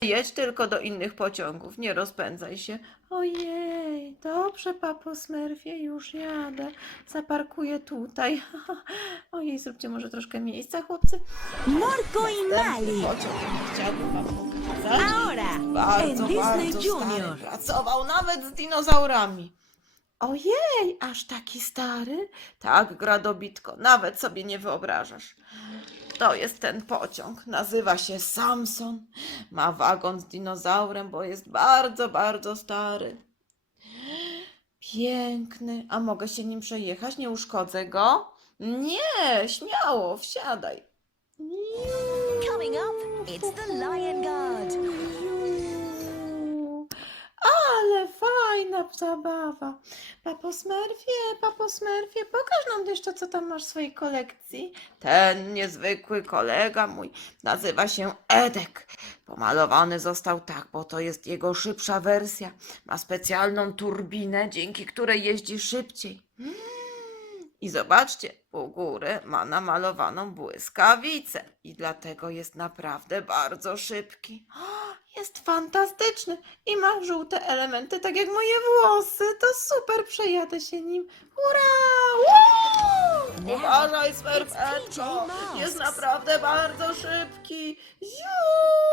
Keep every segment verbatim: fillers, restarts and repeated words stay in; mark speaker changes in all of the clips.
Speaker 1: Jedź tylko do innych pociągów, nie rozpędzaj się. Ojej, dobrze, papo Smurfie, już jadę. Zaparkuję tutaj. Ojej, zróbcie może troszkę miejsca, chłopcy.
Speaker 2: Morco y
Speaker 1: Następny
Speaker 2: Mali.
Speaker 1: pociąg, jaki chciałbym wam pokazać.
Speaker 2: Ahora,
Speaker 1: Bardzo,
Speaker 2: en Disney
Speaker 1: bardzo stary.
Speaker 2: Junior.
Speaker 1: Pracował nawet z dinozaurami. Ojej, aż taki stary? Tak, Gradobitko, nawet sobie nie wyobrażasz. To jest ten pociąg. Nazywa się Samson. Ma wagon z dinozaurem, bo jest bardzo, bardzo stary. Piękny. A mogę się nim przejechać? Nie uszkodzę go? Nie, śmiało, wsiadaj.
Speaker 2: Coming up, it's the Lion Guard.
Speaker 1: Ale fajna zabawa. Papo Smurfie, papo Smurfie, pokaż nam jeszcze, co tam masz w swojej kolekcji. Ten niezwykły kolega mój nazywa się Edek. Pomalowany został tak, bo to jest jego szybsza wersja. Ma specjalną turbinę, dzięki której jeździ szybciej. I zobaczcie, u góry ma namalowaną błyskawicę i dlatego jest naprawdę bardzo szybki. Jest fantastyczny i ma żółte elementy, tak jak moje włosy. To super, przejadę się nim. Hurra! Woo!
Speaker 2: Now,
Speaker 1: Uważaj,
Speaker 2: it's
Speaker 1: Smurfetko,
Speaker 2: P J Masks.
Speaker 1: jest naprawdę bardzo szybki. Ziu!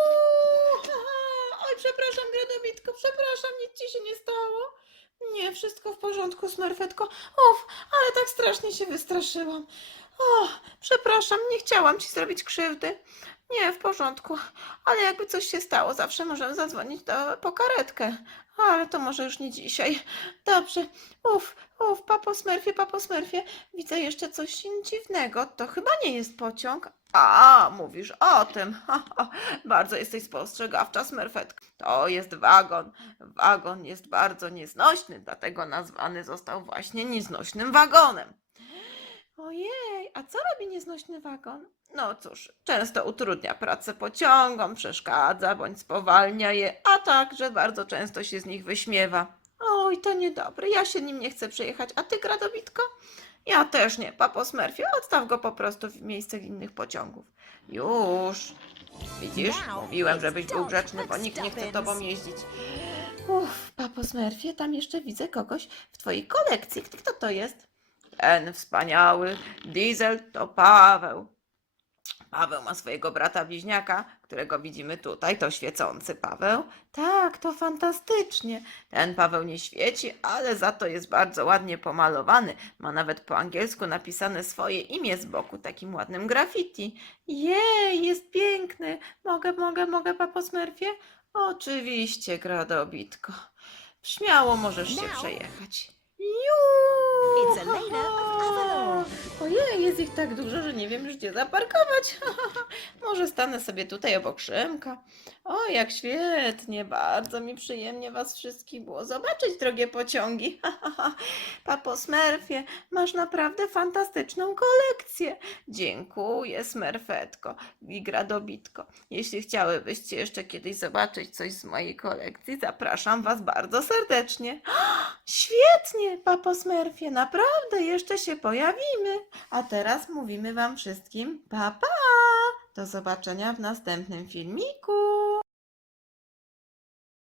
Speaker 1: Oj, przepraszam, Gradobitko, przepraszam, nic ci się nie stało. Nie, wszystko w porządku, Smurfetko. Uf, ale tak strasznie się wystraszyłam. O, przepraszam, nie chciałam ci zrobić krzywdy. Nie, w porządku, ale jakby coś się stało, zawsze możemy zadzwonić do, po karetkę. Ale to może już nie dzisiaj. Dobrze. Uf, uf, papo Smurfie, papo Smurfie, widzę jeszcze coś dziwnego. To chyba nie jest pociąg. A, mówisz o tym. Ha, ha. Bardzo jesteś spostrzegawcza, Smurfetka. To jest wagon. Wagon jest bardzo nieznośny, dlatego nazwany został właśnie nieznośnym wagonem. Ojej, a co robi nieznośny wagon? No cóż, często utrudnia pracę pociągom, przeszkadza bądź spowalnia je, a także bardzo często się z nich wyśmiewa. Oj, to niedobre, ja się nim nie chcę przejechać, a ty, Gradobitko? Ja też nie, papo Smurfie, odstaw go po prostu w miejsce innych pociągów. Już. Widzisz, mówiłem, żebyś był grzeczny, bo nikt nie chce tobą jeździć. Uff, papo Smurfie, tam jeszcze widzę kogoś w twojej kolekcji. Kto to jest? Ten wspaniały Diesel to Paweł. Paweł ma swojego brata bliźniaka, którego widzimy tutaj, to świecący Paweł. Tak, to fantastycznie. Ten Paweł nie świeci, ale za to jest bardzo ładnie pomalowany. Ma nawet po angielsku napisane swoje imię z boku, takim ładnym graffiti. Jej, jest piękny. Mogę, mogę, mogę, papo Smurfie? Oczywiście, Gradobitko. Śmiało możesz się przejechać.
Speaker 2: It's Elena of Avalon.
Speaker 1: Ojej, jest ich tak dużo, że nie wiem już gdzie zaparkować. Może stanę sobie tutaj obok Szymka. O, jak świetnie, bardzo mi przyjemnie was wszystkich było zobaczyć, drogie pociągi. Papo Smurfie, masz naprawdę fantastyczną kolekcję. Dziękuję, Smurfetko i Gradobitko. Jeśli chciałybyście jeszcze kiedyś zobaczyć coś z mojej kolekcji, zapraszam was bardzo serdecznie. Świetnie, papo Smurfie, naprawdę jeszcze się pojawimy. A teraz mówimy wam wszystkim pa pa! Do zobaczenia w następnym filmiku.